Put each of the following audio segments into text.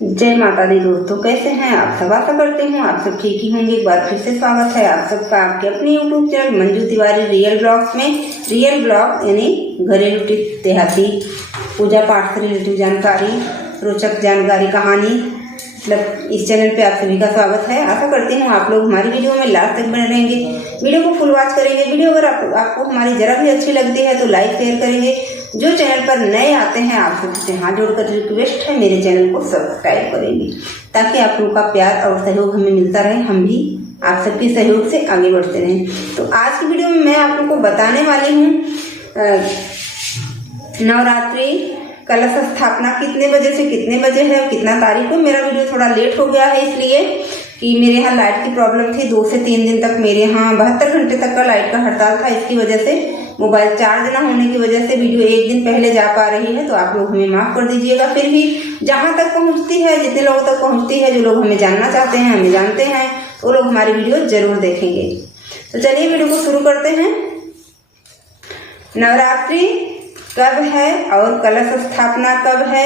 जय माता दी दोस्तों, कैसे हैं आप सब। आशा करती हूँ आप सब ठीक ही होंगे। एक बार फिर से स्वागत है आप सबका आपके अपने YouTube channel Manju Tiwari real blogs में। रियल ब्लॉग यानी घरेलू टिप्स, देहाती पूजा पाठ से रिलेटिव जानकारी, रोचक जानकारी, कहानी, मतलब इस चैनल पे आप सभी का स्वागत है। आशा करती हूँ आप लोग हमारी वीडियो में लास्ट तक बने रहेंगे, वीडियो को फुल वॉच करेंगे। वीडियो अगर आपको हमारी जरा भी अच्छी लगती है तो लाइक शेयर करेंगे। जो चैनल पर नए आते हैं आप सबसे हाथ जोड़कर रिक्वेस्ट है, मेरे चैनल को सब्सक्राइब करेंगे ताकि आप लोगों का प्यार और सहयोग हमें मिलता रहे, हम भी आप सबके सहयोग से आगे बढ़ते रहें। तो आज की वीडियो में मैं आप लोगों को बताने वाली हूँ नवरात्रि कलश स्थापना कितने बजे से कितने बजे है, कितना तारीख को। मेरा वीडियो थोड़ा लेट हो गया है इसलिए कि मेरे यहाँ लाइट की प्रॉब्लम थी। 2 से 3 दिन तक मेरे यहाँ 72 घंटे तक का लाइट का हड़ताल था। इसकी वजह से मोबाइल चार्ज ना होने की वजह से वीडियो एक दिन पहले जा पा रही है, तो आप लोग हमें माफ कर दीजिएगा। फिर भी जहाँ तक पहुँचती है, जितने लोगों तक पहुँचती है, जो लोग हमें जानना चाहते हैं, हमें जानते हैं, वो लोग हमारी वीडियो जरूर देखेंगे। तो चलिए वीडियो को शुरू करते हैं। नवरात्रि कब है और कलश स्थापना कब है,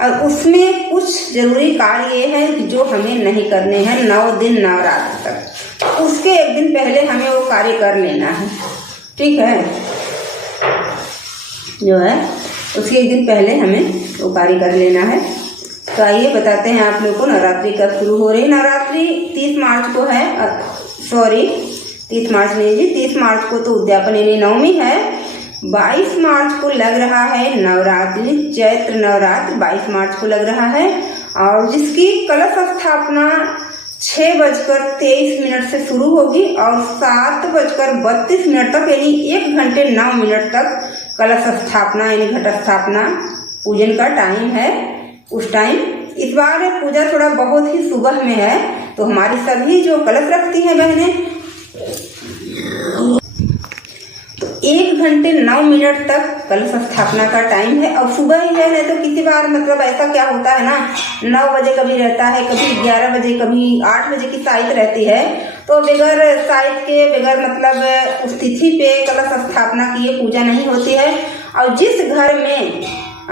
और उसमें कुछ जरूरी कार्य ये है कि जो हमें नहीं करने हैं 9 दिन नवरात्र तक। उसके एक दिन पहले हमें वो कार्य कर लेना है, ठीक है। जो है उसके एक दिन पहले हमें वो कार्य कर लेना है। तो आइए बताते हैं आप लोगों को नवरात्रि कब शुरू हो रही है। नवरात्रि 30 मार्च को है, 30 मार्च नहीं जी, 30 मार्च को तो उद्यापन यानी नवमी है। 22 मार्च को लग रहा है नवरात्रि, चैत्र नवरात्र 22 मार्च को लग रहा है। और जिसकी कलश स्थापना 6:23 से शुरू होगी और 7:32 तक यानी 1 घंटे 9 मिनट तक कलश स्थापना यानी घट स्थापना पूजन का टाइम है। उस टाइम इस बार पूजा थोड़ा बहुत ही सुबह में है, तो हमारी सभी जो कलश रखती हैं बहनें, 1 घंटे 9 मिनट तक कलश स्थापना का टाइम है। और सुबह ही है, नहीं तो किसी बार मतलब ऐसा क्या होता है ना, 9 बजे कभी रहता है, कभी 11 बजे, कभी 8 बजे की साइत रहती है। तो बगैर साइत के, बगैर मतलब उस तिथि पे कलश स्थापना की पूजा नहीं होती है। और जिस घर में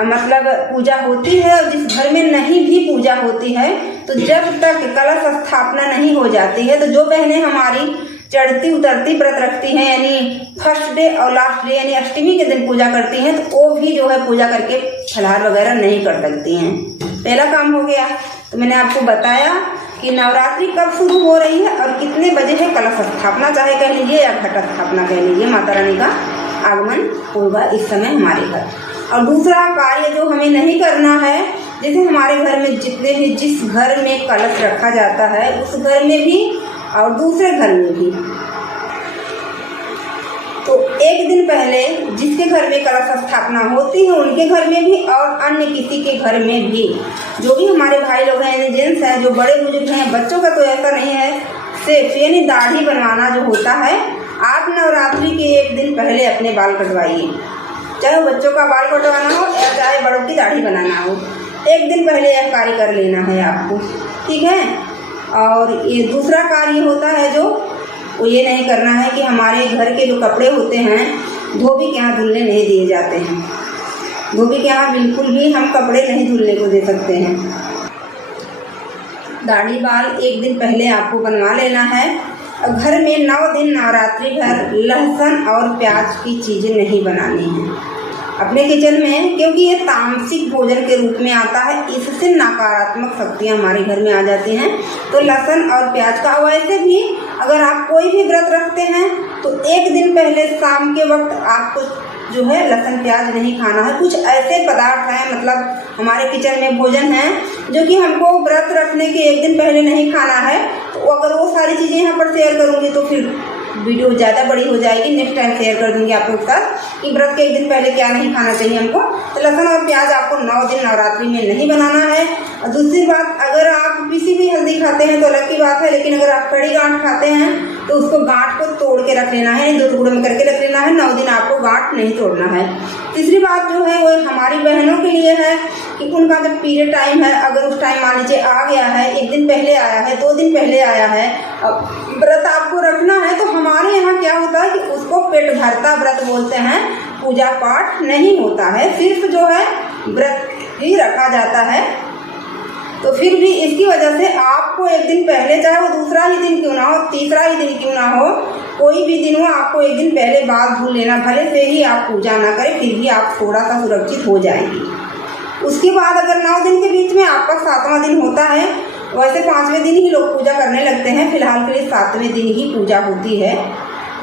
मतलब पूजा होती है और जिस घर में नहीं भी पूजा होती है, तो जब तक कलश स्थापना नहीं हो जाती है, तो जो बहनें हमारी चढ़ती उतरती व्रत रखती हैं यानी फर्स्ट डे और लास्ट डे यानी अष्टमी के दिन पूजा करती हैं, तो वो भी जो है पूजा करके फलाहार वगैरह नहीं कर सकती हैं। पहला काम हो गया। तो मैंने आपको बताया कि नवरात्रि कब शुरू हो रही है और कितने बजे है कलश स्थापना, चाहे कह लीजिए या घट स्थापना कह लीजिए। माता रानी का आगमन होगा इस समय हमारे घर। और दूसरा कार्य जो हमें नहीं करना है, जैसे हमारे घर में जितने भी जिस घर में कलश रखा जाता है उस घर में भी और दूसरे घर में भी, तो एक दिन पहले जिसके घर में कलश स्थापना होती है उनके घर में भी और अन्य किसी के घर में भी, जो भी हमारे भाई लोग हैं, जेंट्स हैं, जो बड़े बुजुर्ग हैं, बच्चों का तो ऐसा नहीं है। सिर्फ यानी दाढ़ी बनवाना जो होता है, आप नवरात्रि के एक दिन पहले अपने बाल कटवाइए, चाहे बच्चों का बाल कटवाना हो या चाहे बड़ों की दाढ़ी बनाना हो। एक दिन पहले यह कार्य कर लेना है आपको, ठीक है। और ये दूसरा कार्य होता है जो वो ये नहीं करना है कि हमारे घर के जो कपड़े होते हैं धोबी के यहाँ धुलने नहीं दिए जाते हैं। धोबी के यहाँ बिल्कुल भी हम कपड़े नहीं धुलने को दे सकते हैं। दाढ़ी बाल एक दिन पहले आपको बनवा लेना है। घर में 9 दिन नवरात्रि भर लहसुन और प्याज की चीज़ें नहीं बनानी है अपने किचन में, क्योंकि ये तामसिक भोजन के रूप में आता है। इससे नकारात्मक शक्तियाँ हमारे घर में आ जाती हैं। तो लहसुन और प्याज का, वैसे भी अगर आप कोई भी व्रत रखते हैं तो एक दिन पहले शाम के वक्त आपको जो है लहसुन प्याज नहीं खाना है। कुछ ऐसे पदार्थ हैं, मतलब हमारे किचन में भोजन है जो कि हमको व्रत रखने के एक दिन पहले नहीं खाना है। तो अगर वो सारी चीज़ें यहाँ पर शेयर करूँगी तो फिर वीडियो ज़्यादा बड़ी हो जाएगी। नेक्स्ट टाइम शेयर कर दूंगी आप लोग के साथ कि व्रत के एक दिन पहले क्या नहीं खाना चाहिए हमको। तो लहसुन और प्याज आपको 9 दिन नवरात्रि में नहीं बनाना है। और दूसरी बात, अगर आप पिसी हुई हल्दी खाते हैं तो अलग की बात है, लेकिन अगर आप कड़ी गांठ खाते हैं तो उसको गांठ को तोड़ के रख लेना है, 2 टुकड़ों में करके रख लेना है। 9 दिन आपको गांठ नहीं तोड़ना है। तीसरी बात जो है वो हमारी बहनों के लिए है कि उनका जब पीरियड टाइम है, अगर उस टाइम मान लीजिए आ गया है, 1 दिन पहले आया है, 2 दिन पहले आया है, व्रत आपको रखना है, तो हमारे यहाँ क्या होता है कि उसको पेट भरता व्रत बोलते हैं। पूजा पाठ नहीं होता है, सिर्फ जो है व्रत ही रखा जाता है। तो फिर भी इसकी वजह से आपको एक दिन पहले, चाहे वो दूसरा ही दिन क्यों ना हो, तीसरा ही दिन क्यों ना हो, कोई भी दिन हो, आपको एक दिन पहले बाल धुल लेना। भले से ही आप पूजा ना करें, फिर भी आप थोड़ा सा सुरक्षित हो जाएंगे। उसके बाद अगर 9 दिन के बीच में आपका 7वां दिन होता है, वैसे 5वें दिन ही लोग पूजा करने लगते हैं, फिलहाल के लिए 7वें दिन ही पूजा होती है।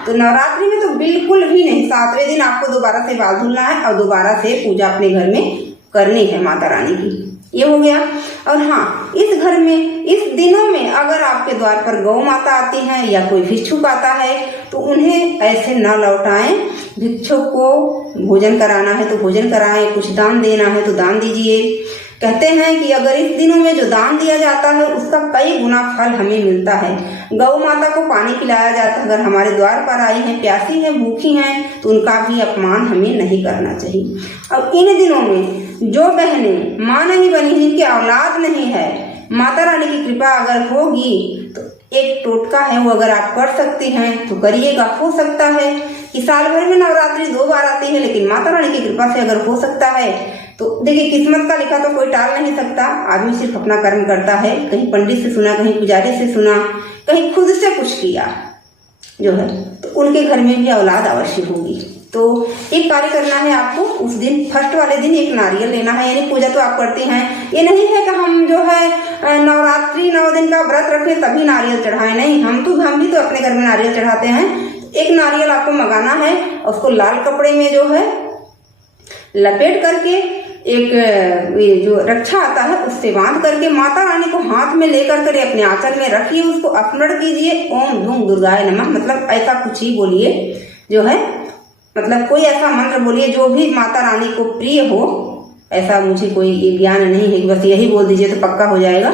तो नवरात्रि में तो बिल्कुल भी नहीं, 7वें दिन आपको दोबारा से बाल धुलना है और दोबारा से पूजा अपने घर में करनी है माता रानी की। ये हो गया। और हाँ, इस घर में इस दिनों में अगर आपके द्वार पर गौ माता आती है या कोई भिक्षुक आता है तो उन्हें ऐसे न लौटाएं। भिक्षुक को भोजन कराना है तो भोजन कराएं, कुछ दान देना है तो दान दीजिए। कहते हैं कि अगर इस दिनों में जो दान दिया जाता है उसका कई गुना फल हमें मिलता है। गौ माता को पानी पिलाया जाता है, अगर हमारे द्वार पर आई हैं, प्यासी हैं, भूखी हैं, तो उनका भी अपमान हमें नहीं करना चाहिए। अब इन दिनों में जो बहनें माँ नहीं बनी, जिनकी औलाद नहीं है, माता रानी की कृपा अगर होगी तो एक टोटका है वो अगर आप कर सकती हैं तो करिएगा। हो सकता है कि साल भर में नवरात्रि 2 बार आती है, लेकिन माता रानी की कृपा से अगर हो सकता है तो देखिए, किस्मत का लिखा तो कोई टाल नहीं सकता। आदमी सिर्फ अपना कर्म करता है। कहीं पंडित से सुना, कहीं पुजारी से सुना, कहीं खुद से कुछ किया जो है, तो उनके घर में भी औलाद अवश्य होगी। तो एक कार्य करना है आपको, उस दिन फर्स्ट वाले दिन एक नारियल लेना है। यानी पूजा तो आप करते हैं, ये नहीं है कि हम जो है नवरात्रि 9 दिन का व्रत रखें तभी नारियल चढ़ाएं, नहीं। हम भी तो अपने घर में नारियल चढ़ाते हैं। एक नारियल आपको मंगाना है, उसको लाल कपड़े में जो है लपेट करके, एक ये जो रक्षा आता है उससे बांध करके माता रानी को हाथ में लेकर के अपने आंचल में रखिए, उसको स्मरण कीजिए, ओम धूम दुर्गाय नमः, मतलब ऐसा कुछ ही बोलिए जो है, मतलब कोई ऐसा मंत्र बोलिए जो भी माता रानी को प्रिय हो। ऐसा मुझे कोई ये ज्ञान नहीं है कि बस यही बोल दीजिए तो पक्का हो जाएगा।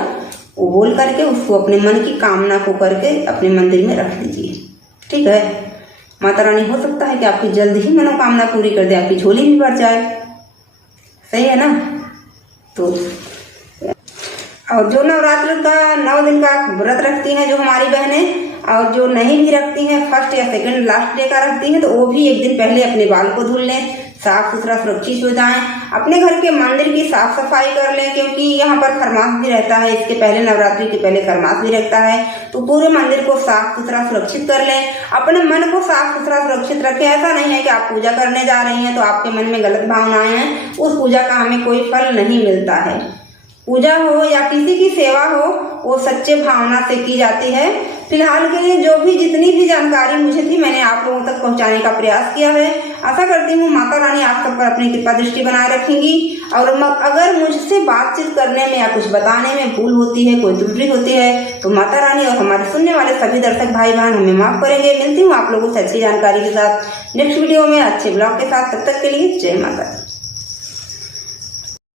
वो बोल करके उसको अपने मन की कामना को करके अपने मंदिर में रख दीजिए, ठीक है। माता रानी हो सकता है कि आपकी जल्द ही मनोकामना पूरी कर दे, आपकी झोली भी भर जाए, सही है ना। तो और जो नवरात्र का 9 दिन का व्रत रखती हैं जो हमारी बहनें, और जो नहीं भी रखती हैं, फर्स्ट या सेकंड लास्ट डे का रखती हैं, तो वो भी एक दिन पहले अपने बाल को धुल लें, साफ सुथरा सुरक्षित हो जाएं। अपने घर के मंदिर की साफ सफाई कर लें, क्योंकि यहाँ पर खरमास भी रहता है, इसके पहले नवरात्रि के पहले खरमास भी रहता है। तो पूरे मंदिर को साफ सुथरा सुरक्षित कर लें, अपने मन को साफ सुथरा सुरक्षित रखें। ऐसा नहीं है कि आप पूजा करने जा रही हैं तो आपके मन में गलत भावनाएं हैं, उस पूजा का हमें कोई फल नहीं मिलता है। पूजा हो या किसी की सेवा हो, वो सच्चे भावना से की जाती है। फिलहाल के लिए जो भी जितनी भी जानकारी मुझे थी मैंने आप लोगों तक पहुंचाने का प्रयास किया है। आशा करती हूँ माता रानी आप सब पर अपनी कृपा दृष्टि बनाए रखेंगी। और अगर मुझसे बातचीत करने में या कुछ बताने में भूल होती है, कोई त्रुटि होती है, तो माता रानी और हमारे सुनने वाले सभी दर्शक भाई बहन हमें माफ करेंगे। मिलती हूँ आप लोगों से अच्छी जानकारी के साथ नेक्स्ट वीडियो में, अच्छे ब्लॉग के साथ। तब तक के लिए जय माता।